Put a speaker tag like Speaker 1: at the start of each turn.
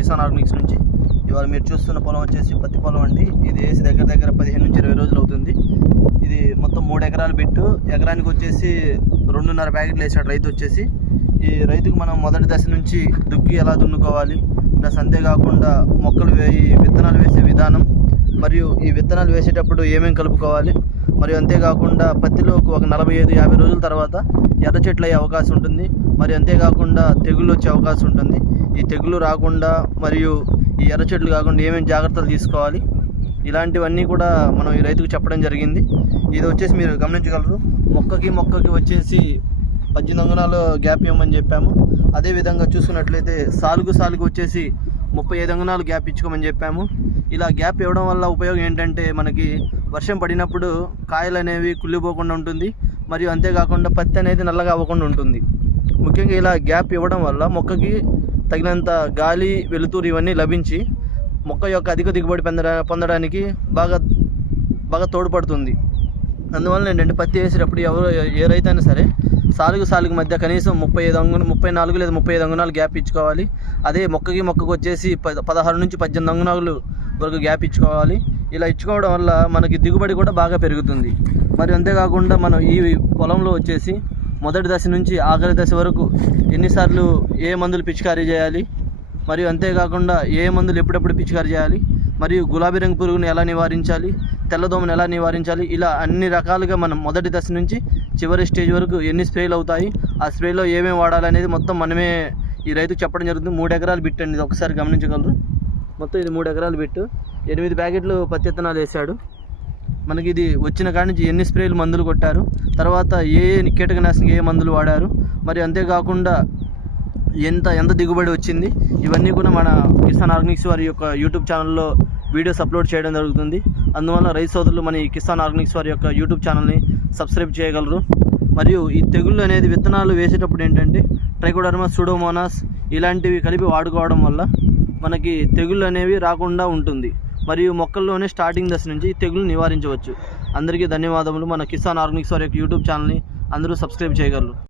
Speaker 1: Kisan Organics నుంచి. ఇవాళ మీరు చూస్తున్న పొలం వచ్చేసి పత్తి పొలం అండి. ఇది వేసి దగ్గర దగ్గర పదిహేను నుంచి ఇరవై రోజులు అవుతుంది. ఇది మొత్తం మూడు ఎకరాలు పెట్టు ఎకరానికి వచ్చేసి రెండున్నర ప్యాకెట్లు వేసాడు రైతు వచ్చేసి. ఈ రైతుకు మనం మొదటి దశ నుంచి దుక్కి ఎలా దున్నుకోవాలి? ప్లస్ అంతేకాకుండా మొక్కలు వేయి ఈ విత్తనాలు వేసే విధానం మరియు ఈ విత్తనాలు వేసేటప్పుడు ఏమేమి కలుపుకోవాలి? మరియు అంతేకాకుండా పత్తిలో ఒక నలభై ఐదు యాభై రోజుల తర్వాత ఎర్ర చెట్లు అయ్యే అవకాశం ఉంటుంది. మరి అంతేకాకుండా తెగులు వచ్చే అవకాశం ఉంటుంది. ఈ తెగులు రాకుండా మరియు ఈ ఎర్ర చెట్లు కాకుండా ఏమేమి జాగ్రత్తలు తీసుకోవాలి? ఇలాంటివన్నీ కూడా మనం ఈ రైతుకు చెప్పడం జరిగింది. ఇది వచ్చేసి మీరు గమనించగలరు. మొక్కకి మొక్కకి వచ్చేసి పద్దెనిమిది అంగుళాలు గ్యాప్ ఇవ్వమని చెప్పాము. అదే విధంగా చూసుకున్నట్లయితే సాలుగు సాలుగు వచ్చేసి ముప్పై ఐదు అంగనాలు గ్యాప్ ఇచ్చుకోమని చెప్పాము. ఇలా గ్యాప్ ఇవ్వడం వల్ల ఉపయోగం ఏంటంటే మనకి వర్షం పడినప్పుడు కాయలు అనేవి కుళ్ళిపోకుండా ఉంటుంది. మరియు అంతేకాకుండా పత్తి అనేది నల్లగా అవ్వకుండా ఉంటుంది. ముఖ్యంగా ఇలా గ్యాప్ ఇవ్వడం వల్ల మొక్కకి తగినంత గాలి వెలుతురు ఇవన్నీ లభించి మొక్క యొక్క అధిక దిగుబడి పొందడా పొందడానికి బాగా బాగా తోడ్పడుతుంది. అందువల్ల ఏంటంటే పత్తి వేసేటప్పుడు ఎవరు ఏ అయినా సరే సాలుగు సాలుగు మధ్య కనీసం ముప్పై ఐదు అంగున ముప్పై నాలుగు లేదా ముప్పై ఐదు అంగుణాలు గ్యాప్ ఇచ్చుకోవాలి. అదే మొక్కకి మొక్కకు వచ్చేసి పద పదహారు నుంచి పద్దెనిమిది అంగుణాలు వరకు గ్యాప్ ఇచ్చుకోవాలి. ఇలా ఇచ్చుకోవడం వల్ల మనకి దిగుబడి కూడా బాగా పెరుగుతుంది. మరి అంతేకాకుండా మనం ఈ పొలంలో వచ్చేసి మొదటి దశ నుంచి ఆఖరి దశ వరకు ఎన్నిసార్లు ఏ మందులు పిచికారీ చేయాలి? మరియు అంతేకాకుండా ఏ మందులు ఎప్పుడెప్పుడు పిచికారీ చేయాలి? మరియు గులాబీ రంగు పురుగును ఎలా నివారించాలి? తెల్లదోమను ఎలా నివారించాలి? ఇలా అన్ని రకాలుగా మనం మొదటి దశ నుంచి చివరి స్టేజ్ వరకు ఎన్ని స్ప్రేలు అవుతాయి? ఆ స్ప్రేలో ఏమేమి వాడాలనేది మొత్తం మనమే ఈ రైతు చెప్పడం జరుగుతుంది. మూడు ఎకరాలు బిట్టండి ఇది. ఒకసారి గమనించగలరు. మొత్తం ఇది మూడు ఎకరాలు బిట్టు ఎనిమిది ప్యాకెట్లు పత్తి విత్తనాలు వేశాడు. మనకి ఇది వచ్చిన కాడి నుంచి ఎన్ని స్ప్రేలు మందులు కొట్టారు? తర్వాత ఏ కీటకనాశనం ఏ మందులు వాడారు? మరి అంతేకాకుండా ఎంత ఎంత దిగుబడి వచ్చింది? ఇవన్నీ కూడా మన కిసాన్ ఆర్గానిక్స్ వారి యొక్క యూట్యూబ్ ఛానల్లో వీడియోస్ అప్లోడ్ చేయడం జరుగుతుంది. అందువల్ల రైతు సోదరులు మన ఈ కిసాన్ ఆర్గానిక్స్ వారి యొక్క యూట్యూబ్ ఛానల్ని సబ్స్క్రైబ్ చేయగలరు. మరియు ఈ తెగుళ్ళు అనేది విత్తనాలు వేసేటప్పుడు ఏంటంటే ట్రైకోడర్మా సుడోమోనాస్ ఇలాంటివి కలిపి వాడుకోవడం వల్ల మనకి తెగుళ్ళు అనేవి రాకుండా ఉంటుంది. మరియు మొక్కల్లోనే స్టార్టింగ్ దశ నుంచి ఈ తెగులు నివారించవచ్చు. అందరికీ ధన్యవాదములు. మన కిసాన్ ఆర్గానిక్స్ వారి యొక్క యూట్యూబ్ ఛానల్ని అందరూ సబ్స్క్రైబ్ చేయగలరు.